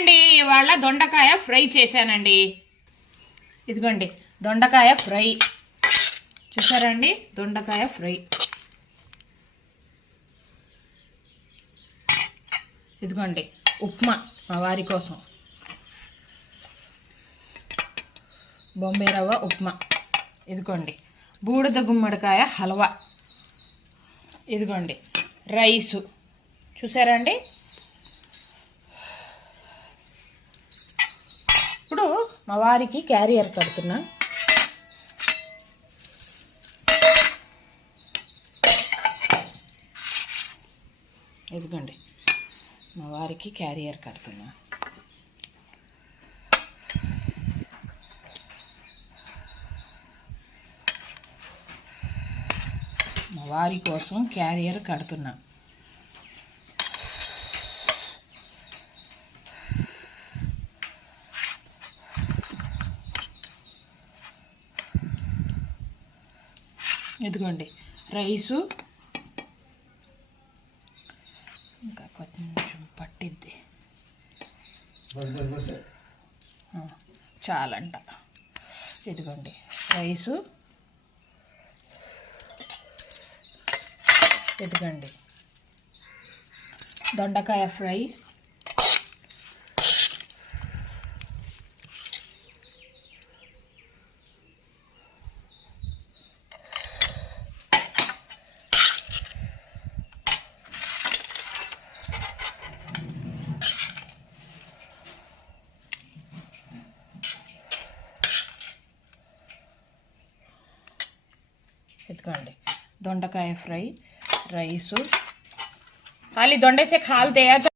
అండి ఇవాళ దొండకాయ ఫ్రై చేశానండి. ఇదిగోండి దొండకాయ ఫ్రై. చూసారండి? దొండకాయ ఫ్రై. ఇదిగోండి ఉప్మా మా వారి కోసం. బొంబే రవ్వ ఉప్మా. ఇదిగోండి బూడిద గుమ్మడికాయ హల్వా. ఇదిగోండి రైసు. చూసారండి? మా వారికి క్యారియర్ కడుతున్నా. ఇదిగోండి. మా వారికి క్యారియర్ కడుతున్నా. మా వారి కోసం క్యారియర్ కడుతున్నా. ఇదిగోండి రైసు. ఇంకా కొంచెం పట్టిద్ది. చాలంట. ఇదిగోండి రైసు. ఎదుగండి దొండకాయ ఫ్రై. ఎత్తుకోండి దొండకాయ ఫ్రై రైసు. ఖాళీ దొండేసే ఖాళీ తేయచ్చు